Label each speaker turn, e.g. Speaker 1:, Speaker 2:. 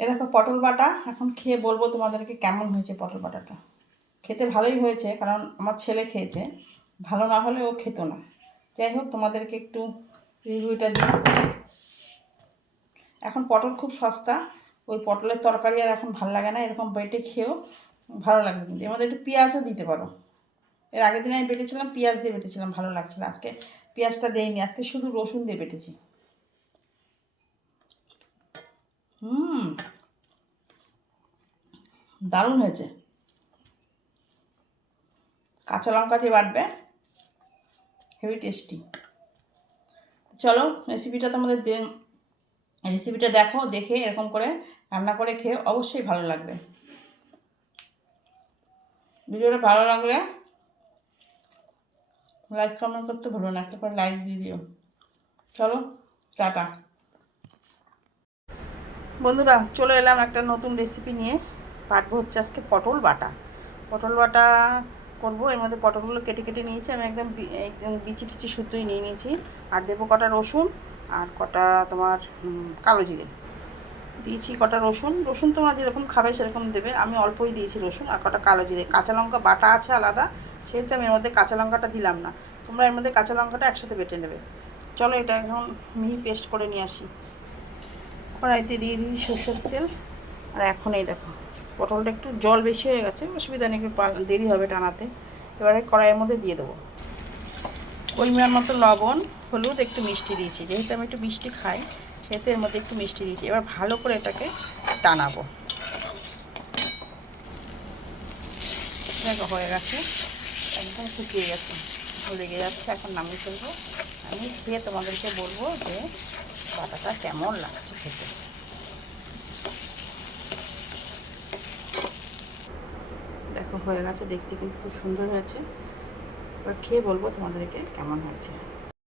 Speaker 1: এ দেখো পটল বাটা। এখন খেয়ে বলব তোমাদেরকে কেমন হয়েছে পটল বাটাটা। খেতে ভালোই হয়েছে, কারণ আমার ছেলে খেয়েছে। ভালো না হলে ও খেত না। যাই হোক, তোমাদেরকে একটু রিভিউটা দিই। এখন পটল খুব সস্তা। ওই পটলের তরকারি আর এখন ভালো লাগে না, এরকম বেটে খেয়েও ভালো লাগবে কিন্তু। এর মধ্যে একটু পেঁয়াজও দিতে পারো। এর আগের দিন আমি বেটেছিলাম, পেঁয়াজ দিয়ে বেটেছিলাম, ভালো লাগছিল। আজকে পেঁয়াজটা দেইনি, আজকে শুধু রসুন দিয়ে বেটেছি। হুম। দারুণ হয়েছে। কাঁচা লঙ্কা দিয়ে বাটবে। হেভি টেস্টি চলো রেসিপিটা তোমাদের রেসিপিটা দেখো, দেখে এরকম করে রান্না করে খেয়ে অবশ্যই ভালো লাগবে। ভিডিওটা ভালো লাগলে লাইক কমেন্ট করতে ভুলো না। একটা করে লাইক দিয়ে দিও। চলো, টাটা। বন্ধুরা, চলে এলাম একটা নতুন রেসিপি নিয়ে। বাটবো হচ্ছে আজকে পটল বাটা। পটল বাটা করব। এর মধ্যে পটলগুলো কেটে কেটে নিয়েছি। আমি একদম একদম বিচি টিচি শুদ্ধই নিয়ে নিয়েছি। আর দেবো কটা রসুন আর কটা তোমার কালো জিরে। দিয়েছি কটা রসুন। রসুন তোমরা যেরকম খাবে সেরকম দেবে। আমি অল্পই দিয়েছি রসুন আর কটা কালো জিরে। কাঁচা লঙ্কা বাটা আছে আলাদা। সেহেতু আমি এর মধ্যে কাঁচা লঙ্কাটা দিলাম না। তোমরা এর মধ্যে কাঁচা লঙ্কাটা একসাথে বেটে নেবে। চলো এটা এখন মিহি পেস্ট করে নিয়ে আসি। কড়াইতে দিয়ে দিয়েছি সরষের তেল। আর এখন এই দেখো, পটলটা একটু জল বেশি হয়ে গেছে, অসুবিধা নেই, একটু দেরি হবে টানাতে। এবারে কড়াইয়ের মধ্যে দিয়ে দেবো। পরিমাণ মতো লবণ, হলুদ, একটু মিষ্টি দিয়েছি। যেহেতু আমি একটু মিষ্টি খাই, সেহেতু এর মধ্যে একটু মিষ্টি দিয়েছি। এবার ভালো করে এটাকে টানাবো। দেখো, হয়ে গেছে। একদম শুকিয়ে গেছে। লেগে যাচ্ছে, এখন নামিয়ে ফেলব। আমি খেয়ে তোমাদেরকে বলব যে বাটাটা কেমন লাগছে খেতে? দেখো, হয়ে গেছে, দেখতে কিন্তু খুব সুন্দর হয়েছে। এবার খেয়ে বলব তোমাদেরকে কেমন হয়েছে।